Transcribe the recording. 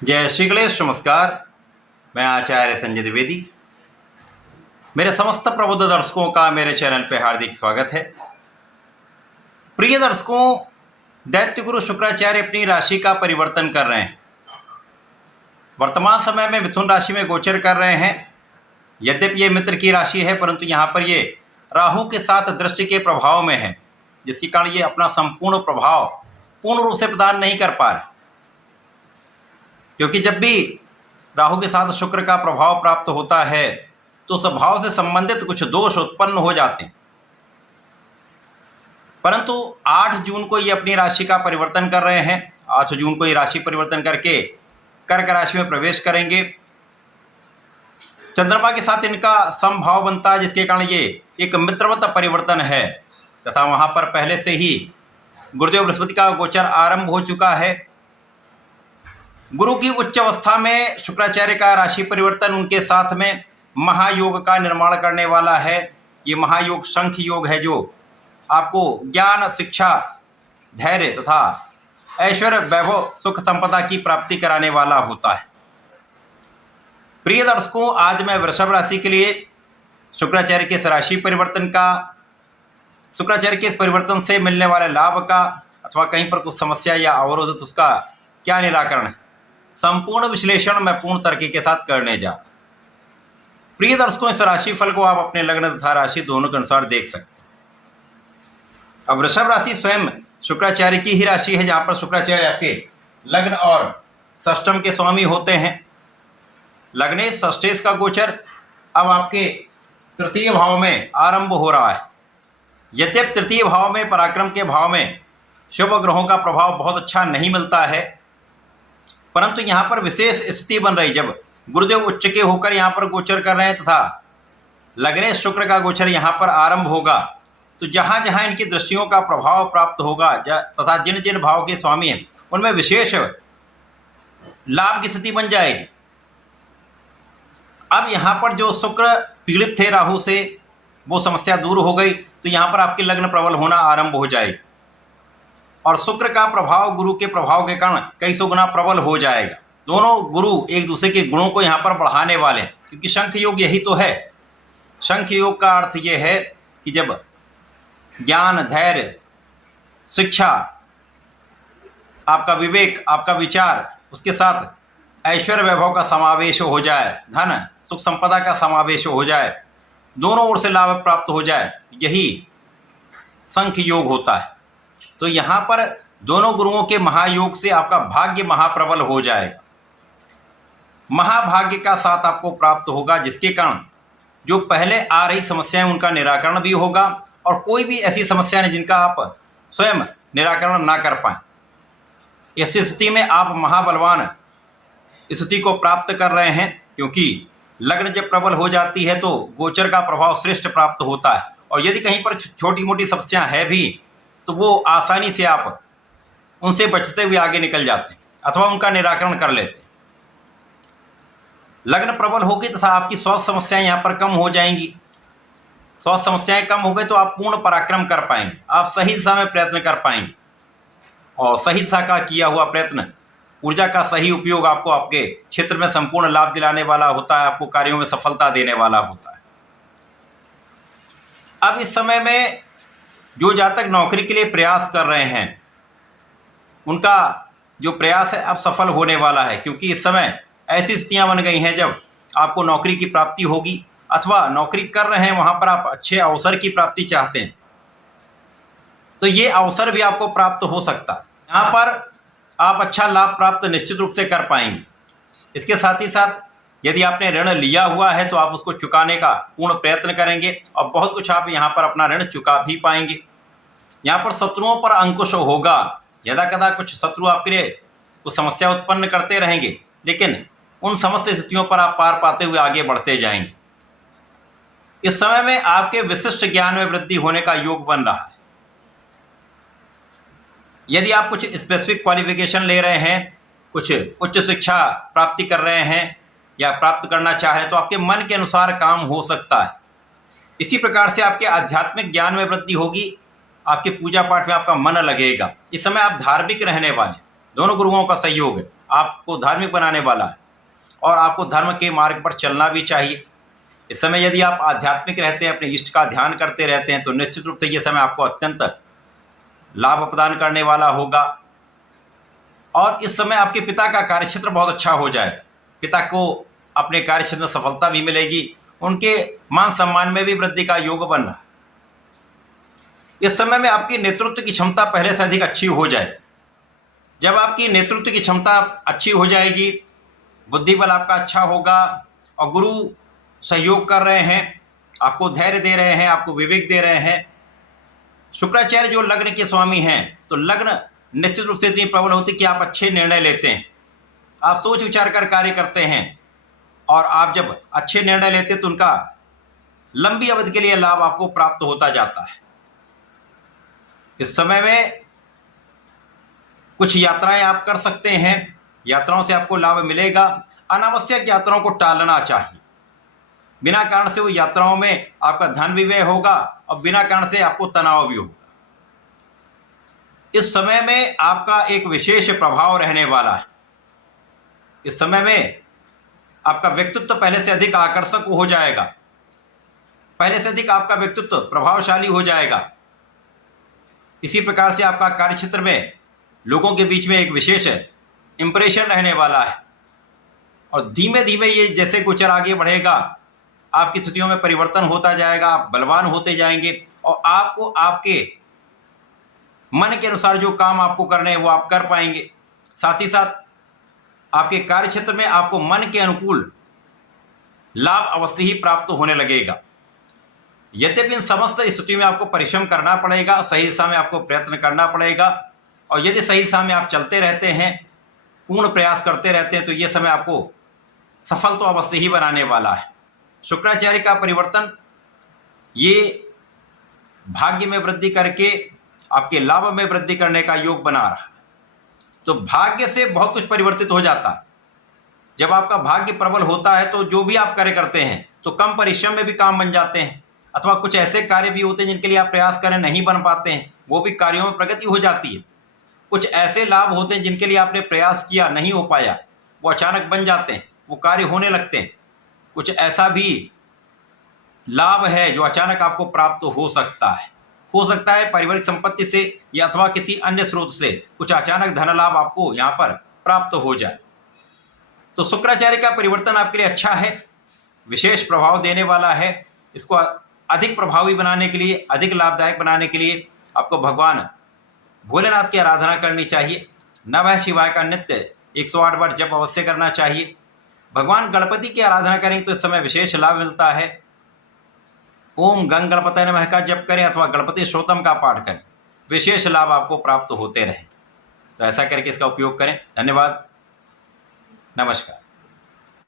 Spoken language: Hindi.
जय श्री गणेश। नमस्कार। मैं आचार्य संजय द्विवेदी। मेरे समस्त प्रबुद्ध दर्शकों का मेरे चैनल पे हार्दिक स्वागत है। प्रिय दर्शकों, दैत्य गुरु शुक्राचार्य अपनी राशि का परिवर्तन कर रहे हैं। वर्तमान समय में मिथुन राशि में गोचर कर रहे हैं। यद्यपि ये मित्र की राशि है, परंतु यहाँ पर ये राहु के साथ दृष्टि के प्रभाव में है, जिसके कारण ये अपना संपूर्ण प्रभाव पूर्ण रूप से प्रदान नहीं कर पा रहे। क्योंकि जब भी राहु के साथ शुक्र का प्रभाव प्राप्त होता है तो स्वभाव से संबंधित कुछ दोष उत्पन्न हो जाते हैं। परंतु 8 जून को ये अपनी राशि का परिवर्तन कर रहे हैं। 8 जून को ये राशि परिवर्तन करके कर्क राशि में प्रवेश करेंगे। चंद्रमा के साथ इनका समभाव बनता है, जिसके कारण ये एक मित्रवत परिवर्तन है। तथा वहां पर पहले से ही गुरुदेव बृहस्पति का गोचर आरंभ हो चुका है। गुरु की उच्च अवस्था में शुक्राचार्य का राशि परिवर्तन उनके साथ में महायोग का निर्माण करने वाला है। ये महायोग शंख योग है, जो आपको ज्ञान, शिक्षा, धैर्य तथा ऐश्वर्य, वैभव, सुख संपदा की प्राप्ति कराने वाला होता है। प्रिय दर्शकों, आज मैं वृषभ राशि के लिए शुक्राचार्य के इस राशि परिवर्तन का, शुक्राचार्य के इस परिवर्तन से मिलने वाले लाभ का, अथवा कहीं पर कुछ समस्या या अवरोध तो उसका क्या निराकरण है, संपूर्ण विश्लेषण मैं पूर्ण तर्क के साथ करने जा। प्रिय दर्शकों, इस राशि फल को आप अपने लग्न तथा राशि दोनों के अनुसार देख सकते हैं। अब वृषभ राशि स्वयं शुक्राचार्य की ही राशि है, जहां पर शुक्राचार्य आपके लग्न और षष्टम के स्वामी होते हैं। लग्नेश षष्ठेश का गोचर अब आपके तृतीय भाव में आरंभ हो रहा है। यद्यप तृतीय भाव में, पराक्रम के भाव में शुभ ग्रहों का प्रभाव बहुत अच्छा नहीं मिलता है, परंतु यहाँ पर विशेष स्थिति बन रही। जब गुरुदेव उच्च के होकर यहाँ पर गोचर कर रहे हैं तथा लग्नेश शुक्र का गोचर यहाँ पर आरंभ होगा, तो जहाँ जहाँ इनकी दृष्टियों का प्रभाव प्राप्त होगा तथा जिन जिन भाव के स्वामी हैं उनमें विशेष लाभ की स्थिति बन जाएगी। अब यहाँ पर जो शुक्र पीड़ित थे राहु से, वो समस्या दूर हो गई, तो यहाँ पर आपके लग्न प्रबल होना आरंभ हो जाएगी और शुक्र का प्रभाव गुरु के प्रभाव के कारण कई सौ गुना प्रबल हो जाएगा। दोनों गुरु एक दूसरे के गुणों को यहाँ पर बढ़ाने वाले हैं, क्योंकि शंख योग यही तो है। शंख योग का अर्थ ये है कि जब ज्ञान, धैर्य, शिक्षा, आपका विवेक, आपका विचार, उसके साथ ऐश्वर्य वैभव का समावेश हो जाए, धन सुख संपदा का समावेश हो जाए, दोनों ओर से लाभ प्राप्त हो जाए, यही शंख योग होता है। तो यहाँ पर दोनों गुरुओं के महायोग से आपका भाग्य महाप्रबल हो जाएगा। महाभाग्य का साथ आपको प्राप्त होगा, जिसके कारण जो पहले आ रही समस्याएं उनका निराकरण भी होगा और कोई भी ऐसी समस्या नहीं जिनका आप स्वयं निराकरण ना कर पाएं। इस स्थिति में आप महाबलवान स्थिति को प्राप्त कर रहे हैं, क्योंकि लग्न जब प्रबल हो जाती है तो गोचर का प्रभाव श्रेष्ठ प्राप्त होता है। और यदि कहीं पर छोटी मोटी समस्या है भी तो वो आसानी से आप उनसे बचते हुए आगे निकल जाते हैं अथवा उनका निराकरण कर लेते हैं। लग्न प्रबल होगी तथा आपकी स्वास्थ्य समस्याएं यहाँ पर कम हो जाएंगी। स्वास्थ्य समस्याएं कम हो गई तो आप पूर्ण पराक्रम कर पाएंगे, आप सही दिशा में प्रयत्न कर पाएंगे और सही दिशा का किया हुआ प्रयत्न, ऊर्जा का सही उपयोग आपको आपके क्षेत्र में संपूर्ण लाभ दिलाने वाला होता है, आपको कार्यों में सफलता देने वाला होता है। अब इस समय में जो जातक नौकरी के लिए प्रयास कर रहे हैं, उनका जो प्रयास है अब सफल होने वाला है, क्योंकि इस समय ऐसी स्थितियां बन गई हैं जब आपको नौकरी की प्राप्ति होगी, अथवा नौकरी कर रहे हैं वहां पर आप अच्छे अवसर की प्राप्ति चाहते हैं तो ये अवसर भी आपको प्राप्त हो सकता है। यहाँ पर आप अच्छा लाभ प्राप्त निश्चित रूप से कर पाएंगे। इसके साथ ही साथ यदि आपने ऋण लिया हुआ है तो आप उसको चुकाने का पूर्ण प्रयत्न करेंगे और बहुत कुछ आप यहाँ पर अपना ऋण चुका भी पाएंगे। यहाँ पर शत्रुओं पर अंकुश होगा। यदा कदा कुछ शत्रु आपके लिए कुछ समस्या उत्पन्न करते रहेंगे, लेकिन उन समस्त स्थितियों पर आप पार पाते हुए आगे बढ़ते जाएंगे। इस समय में आपके विशिष्ट ज्ञान में वृद्धि होने का योग बन रहा है। यदि आप कुछ स्पेसिफिक क्वालिफिकेशन ले रहे हैं, कुछ उच्च शिक्षा प्राप्ति कर रहे हैं या प्राप्त करना चाह रहे हैं, तो आपके मन के अनुसार काम हो सकता है। इसी प्रकार से आपके आध्यात्मिक ज्ञान में वृद्धि होगी, आपके पूजा पाठ में आपका मन लगेगा। इस समय आप धार्मिक रहने वाले, दोनों गुरुओं का सहयोग है, आपको धार्मिक बनाने वाला है और आपको धर्म के मार्ग पर चलना भी चाहिए। इस समय यदि आप आध्यात्मिक रहते हैं, अपने इष्ट का ध्यान करते रहते हैं, तो निश्चित रूप से ये समय आपको अत्यंत लाभ प्रदान करने वाला होगा। और इस समय आपके पिता का कार्यक्षेत्र बहुत अच्छा हो जाए, पिता को अपने कार्यक्षेत्र में सफलता भी मिलेगी, उनके मान सम्मान में भी वृद्धि का योग बन रहा है। इस समय में आपकी नेतृत्व की क्षमता पहले से अधिक अच्छी हो जाए। जब आपकी नेतृत्व की क्षमता अच्छी हो जाएगी, बुद्धि बल आपका अच्छा होगा और गुरु सहयोग कर रहे हैं, आपको धैर्य दे रहे हैं, आपको विवेक दे रहे हैं। शुक्राचार्य जो लग्न के स्वामी हैं, तो लग्न निश्चित रूप से इतनी प्रबल होती कि आप अच्छे निर्णय लेते हैं, आप सोच विचार कर कार्य करते हैं और आप जब अच्छे निर्णय लेते हैं तो उनका लंबी अवधि के लिए लाभ आपको प्राप्त होता जाता है। इस समय में कुछ यात्राएं आप कर सकते हैं, यात्राओं से आपको लाभ मिलेगा। अनावश्यक यात्राओं को टालना चाहिए, बिना कारण से वो यात्राओं में आपका धन भी व्यय होगा और बिना कारण से आपको तनाव भी होगा। इस समय में आपका एक विशेष प्रभाव रहने वाला है। इस समय में आपका व्यक्तित्व पहले से अधिक आकर्षक हो जाएगा, पहले से अधिक आपका व्यक्तित्व प्रभावशाली हो जाएगा। इसी प्रकार से आपका कार्यक्षेत्र में लोगों के बीच में एक विशेष इंप्रेशन रहने वाला है और धीमे धीमे ये जैसे गोचर आगे बढ़ेगा, आपकी स्थितियों में परिवर्तन होता जाएगा, आप बलवान होते जाएंगे और आपको आपके मन के अनुसार जो काम आपको करने हैं वो आप कर पाएंगे। साथ ही साथ आपके कार्यक्षेत्र में आपको मन के अनुकूल लाभ अवश्य ही प्राप्त होने लगेगा। यद्यपि इन समस्त स्थितियों में आपको परिश्रम करना पड़ेगा, सही दिशा में आपको प्रयत्न करना पड़ेगा और यदि सही दिशा में आप चलते रहते हैं, पूर्ण प्रयास करते रहते हैं, तो ये समय आपको सफल तो अवश्य ही बनाने वाला है। शुक्राचार्य का परिवर्तन ये भाग्य में वृद्धि करके आपके लाभ में वृद्धि करने का योग बना रहा है। तो भाग्य से बहुत कुछ परिवर्तित हो जाता है। जब आपका भाग्य प्रबल होता है तो जो भी आप कार्य करते हैं तो कम परिश्रम में भी काम बन जाते हैं, अथवा कुछ ऐसे कार्य भी होते हैं जिनके लिए आप प्रयास करें नहीं बन पाते हैं, वो भी कार्यों में प्रगति हो जाती है। कुछ ऐसे लाभ होते हैं जिनके लिए आपने प्रयास किया नहीं हो पाया, वो अचानक बन जाते हैं, वो कार्य होने लगते हैं। कुछ ऐसा भी लाभ है जो अचानक आपको प्राप्त हो सकता है पारिवारिक संपत्ति से या अथवा किसी अन्य स्रोत से कुछ अचानक धन लाभ आपको यहाँ पर प्राप्त हो जाए। तो शुक्राचार्य का परिवर्तन आपके लिए अच्छा है, विशेष प्रभाव देने वाला है। इसको अधिक प्रभावी बनाने के लिए, अधिक लाभदायक बनाने के लिए आपको भगवान भोलेनाथ की आराधना करनी चाहिए। नमः शिवाय का नित्य 108 बार जप अवश्य करना चाहिए। भगवान गणपति की आराधना करेंगे तो इस समय विशेष लाभ मिलता है। ओम गंग गणपतये नमः का जप करें अथवा गणपति स्तोत्रम का पाठ करें, विशेष लाभ आपको प्राप्त होते रहें। तो ऐसा करके इसका उपयोग करें। धन्यवाद, नमस्कार।